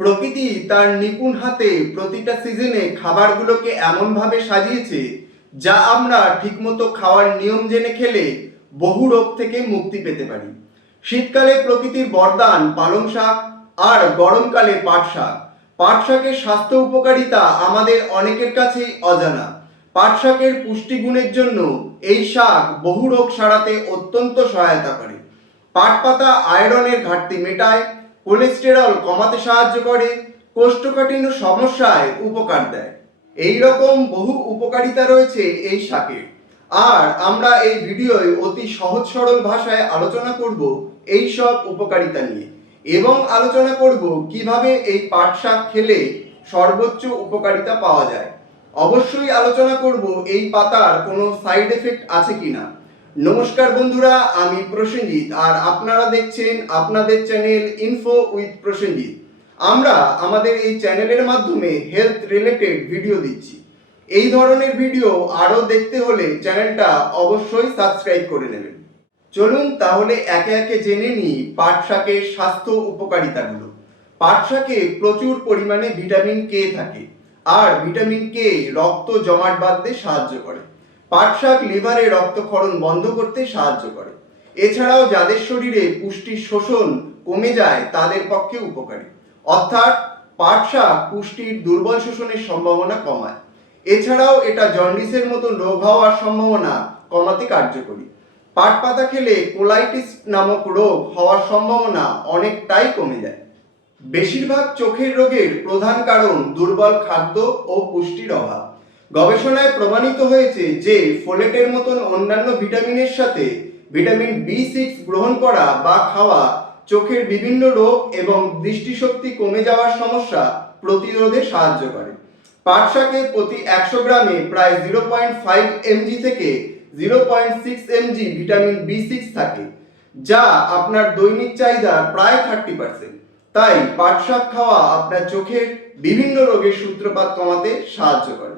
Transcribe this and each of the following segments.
প্রকৃতি তার নিপুণ হাতে প্রতিটা সিজনে খাবারগুলোকে এমনভাবে সাজিয়েছে যা আমরা ঠিকমতো খাওয়ার নিয়ম জেনে খেলে বহু রোগ থেকে মুক্তি পেতে পারি। শীতকালে প্রকৃতির বরদান পালং শাক, আর গরমকালে পাট শাক। পাট শাকের স্বাস্থ্য উপকারিতা আমাদের অনেকের কাছেই অজানা। পাট শাকের পুষ্টিগুণের জন্য এই শাক বহু রোগ সারাতে অত্যন্ত সহায়তা করে। পাট পাতা আয়রনের ঘাটতি মেটায়, কোলেস্টেরল কমাতে সাহায্য করে, কোষ্ঠকাঠিন্য সমস্যায় উপকার দেয়। এই রকম বহু উপকারিতা রয়েছে এই শাকের। আর আমরা এই ভিডিওয় অতি সহজ সরল ভাষায় আলোচনা করব এই সব উপকারিতা নিয়ে, এবং আলোচনা করব কিভাবে এই পাট শাক খেলে সর্বোচ্চ উপকারিতা পাওয়া যায়। অবশ্যই আলোচনা করব এই পাতার কোনো সাইড এফেক্ট আছে কিনা। নমস্কার বন্ধুরা, আমি প্রসেনজিৎ, আর আপনারা দেখছেন আপনাদের চ্যানেল ইনফো উইথ প্রসেনজিৎ। আমরা আমাদের এই চ্যানেলের মাধ্যমে হেলথ রিলেটেড ভিডিও দিচ্ছি। এই ধরনের ভিডিও আরও দেখতে হলে চ্যানেলটা অবশ্যই সাবস্ক্রাইব করে নেবেন। চলুন তাহলে একে একে জেনে নিই পাট শাকের স্বাস্থ্য উপকারিতাগুলো। পাট শাকে প্রচুর পরিমাণে ভিটামিন কে থাকে, আর ভিটামিন কে রক্ত জমাট বাঁধতে সাহায্য করে। পাট শাক লিভারে রক্তক্ষরণ বন্ধ করতে সাহায্য করে। এছাড়াও যাদের শরীরে পুষ্টির শোষণ কমে যায় তাদের পক্ষে উপকারী, অর্থাৎ পাট শাক পুষ্টির দুর্বল শোষণের সম্ভাবনা কমায়। এছাড়াও এটা জন্ডিসের মতন রোগ হওয়ার সম্ভাবনা কমাতে কার্যকরী। পাট পাতা খেলে কোলাইটিস নামক রোগ হওয়ার সম্ভাবনা অনেকটাই কমে যায়। বেশিরভাগ চোখের রোগের প্রধান কারণ দুর্বল খাদ্য ও পুষ্টির অভাব। গবেষণায় প্রমাণিত হয়েছে যে ফোলেটের মতন অন্যান্য ভিটামিনের সাথে ভিটামিন B6 গ্রহণ করা বা খাওয়া চোখের বিভিন্ন রোগ এবং দৃষ্টিশক্তি কমে যাওয়ার সমস্যা প্রতিরোধে সাহায্য করে। পাট শাকে প্রতি 100 গ্রামে প্রায় 0.5 mg থেকে 0.6 mg ভিটামিন B6 থাকে, যা আপনার দৈনিক চাহিদার প্রায় 30%। তাই পাট শাক খাওয়া আপনার চোখের বিভিন্ন রোগের সূত্রপাত কমাতে সাহায্য করে।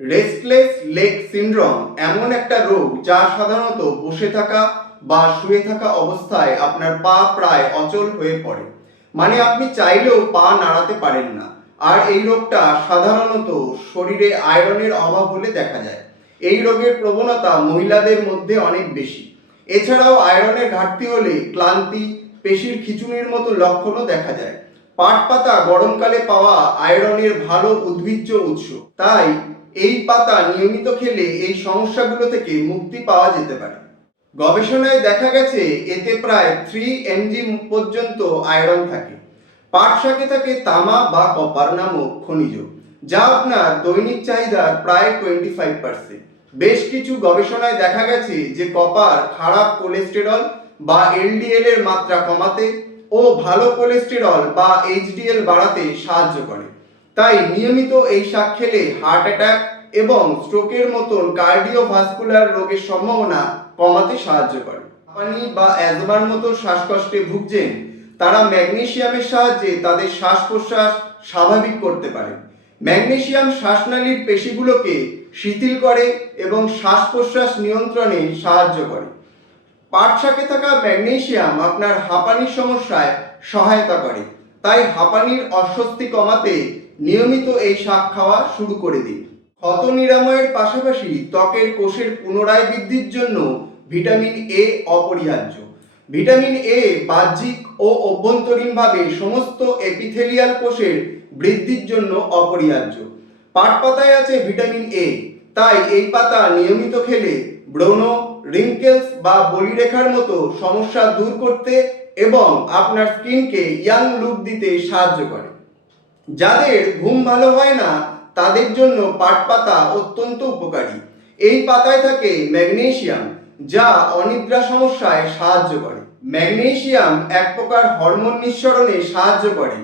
রেস্টলেস লেগ সিনড্রোম এমন একটা রোগ যা সাধারণত বসে থাকা বা শুয়ে থাকা অবস্থায় আপনার পা প্রায় অচল হয়ে পড়ে, মানে আপনি চাইলেও পা নাড়াতে পারেন না। আর এই রোগটা সাধারণত শরীরে আয়রনের অভাব হলে দেখা যায়। এই রোগের প্রবণতা মহিলাদের মধ্যে অনেক বেশি। এছাড়াও আয়রনের ঘাটতি হলে ক্লান্তি, পেশির খিঁচুনির মতো লক্ষণও দেখা যায়। পাট পাতা গরমকালে পাওয়া আয়রনের ভালো উদ্ভিজ্জ উৎস, তাই এই পাতা নিয়মিত খেলে এই সমস্যাগুলো থেকে মুক্তি পাওয়া যেতে পারে। গবেষণায় দেখা গেছে এতে প্রায় 3 mg পর্যন্ত আয়রন থাকে। পাট শাকে থাকে তামা বা কপার নামক খনিজ, যা আপনার দৈনিক চাহিদার প্রায় 25%। বেশ কিছু গবেষণায় দেখা গেছে যে কপার খারাপ কোলেস্টেরল বা LDL এর মাত্রা কমাতে ও ভালো কোলেস্টেরল বা HDL বাড়াতে সাহায্য করে। তাই নিয়মিত এই শাক খেলে হার্ট অ্যাটাক এবং স্ট্রোকের মতন কার্ডিওভাস্কুলার রোগের সম্ভাবনা কমাতে সাহায্য করে। হাঁপানি বা অ্যাজমার মতো শ্বাসকষ্টে ভুগছেন, তারা ম্যাগনেসিয়ামের সাহায্যে তাদের শ্বাস প্রশ্বাস স্বাভাবিক করতে পারে। ম্যাগনেসিয়াম শ্বাসনালীর পেশিগুলোকে শিথিল করে এবং শ্বাস প্রশ্বাস নিয়ন্ত্রণে সাহায্য করে। পাট শাকে থাকা ম্যাগনেসিয়াম আপনার হাঁপানির সমস্যায় সহায়তা করে, তাই হাঁপানির অস্বস্তি কমাতে নিয়মিত এই শাক খাওয়া শুরু করে দিন। ক্ষত নিরাময়ের পাশাপাশি ত্বকের কোষের পুনরায় বৃদ্ধির জন্য ভিটামিন A অপরিহার্য। ভিটামিন A বাহ্যিক ও অভ্যন্তরীণভাবে সমস্ত এপিথেলিয়াল কোষের বৃদ্ধির জন্য অপরিহার্য। পাট পাতায় আছে ভিটামিন A, তাই এই পাতা নিয়মিত খেলে ব্রণ, রিঙ্কেলস বা বলিরেখার মতো সমস্যা দূর করতে এবং আপনার স্কিনকে ইয়াং লুক দিতে সাহায্য করে। যাদের ঘুম ভালো হয় না তাদের জন্য পাট পাতা অত্যন্ত উপকারী। এই পাতায় থাকে ম্যাগনেসিয়াম, যা অনিদ্রা সমস্যায় সাহায্য করে। ম্যাগনেসিয়াম এক প্রকার হরমোন নিঃসরণে সাহায্য করে,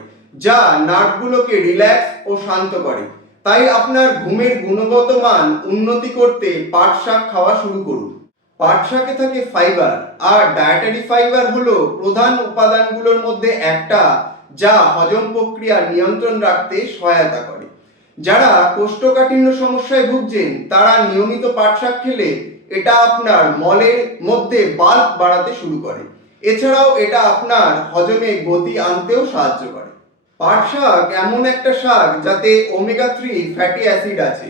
যা নার্ভগুলোকে রিল্যাক্স ও শান্ত করে। তাই আপনার ঘুমের গুণগত মান উন্নতি করতে পাট শাক খাওয়া শুরু করুন। পাট শাকে থাকে ফাইবার, আর ডায়েটারি ফাইবার হলো প্রধান উপাদানগুলোর মধ্যে একটা, যা হজম প্রক্রিয়া নিয়ন্ত্রণ রাখতে সহায়তা করে। যারা কোষ্ঠকাঠিন্য সমস্যায় ভুগছেন তারা নিয়মিত পাট শাক খেলে এটা আপনার মলের মধ্যে বাল্ক বাড়াতে শুরু করে। এছাড়াও এটা আপনার হজমে গতি আনতেও সাহায্য করে। পাট শাক এমন একটা শাক যাতে ওমেগা-3 ফ্যাটি অ্যাসিড আছে,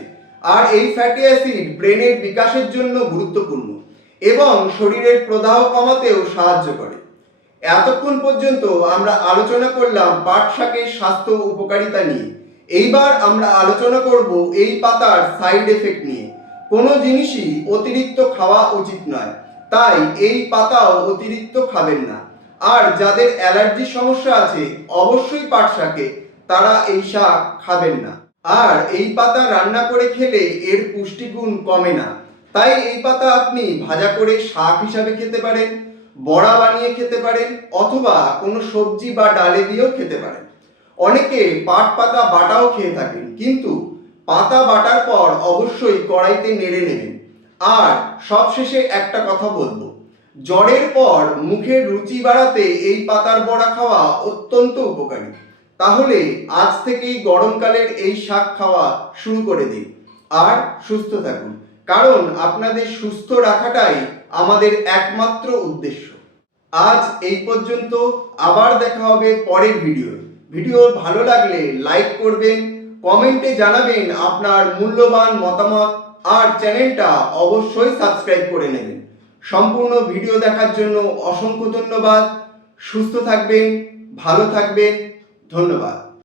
আর এই ফ্যাটি অ্যাসিড ব্রেনের বিকাশের জন্য গুরুত্বপূর্ণ এবং শরীরের প্রদাহ কমাতেও সাহায্য করে। এতক্ষণ পর্যন্ত আমরা আলোচনা করলাম পাট শাকের স্বাস্থ্য উপকারিতা নিয়ে। এইবার আমরা আলোচনা করব এই পাতার সাইড এফেক্ট নিয়ে। কোনো জিনিসই অতিরিক্ত খাওয়া উচিত নয়, তাই এই পাতাও অতিরিক্ত খাবেন না। আর যাদের অ্যালার্জির সমস্যা আছে অবশ্যই পাট শাকে, তারা এই শাক খাবেন না। আর এই পাতা রান্না করে খেলে এর পুষ্টিগুণ কমে না, তাই এই পাতা আপনি ভাজা করে শাক হিসাবে খেতে পারেন, বড়া বানিয়ে খেতে পারেন, অথবা কোনো সবজি বা ডালে দিয়েও খেতে পারেন। অনেকে পাট পাতা বাটাও খেয়ে থাকেন, কিন্তু পাতা বাটার পর অবশ্যই কড়াইতে নেড়ে নেবেন। আর সবশেষে একটা কথা বলবো, জ্বরের পর মুখের রুচি বাড়াতে এই পাতার বড়া খাওয়া অত্যন্ত উপকারী। তাহলে আজ থেকেই গরমকালের এই শাক খাওয়া শুরু করে দিন আর সুস্থ থাকুন, কারণ আপনাদের সুস্থ রাখাটাই আমাদের একমাত্র উদ্দেশ্য। আজ এই পর্যন্ত, আবার দেখা হবে পরের ভিডিও ভালো লাগলে লাইক করবেন, কমেন্টে জানাবেন আপনার মূল্যবান মতামত, আর চ্যানেলটা অবশ্যই সাবস্ক্রাইব করে নেবেন। সম্পূর্ণ ভিডিও দেখার জন্য অসংখ্য ধন্যবাদ। সুস্থ থাকবেন, ভালো থাকবেন, ধন্যবাদ।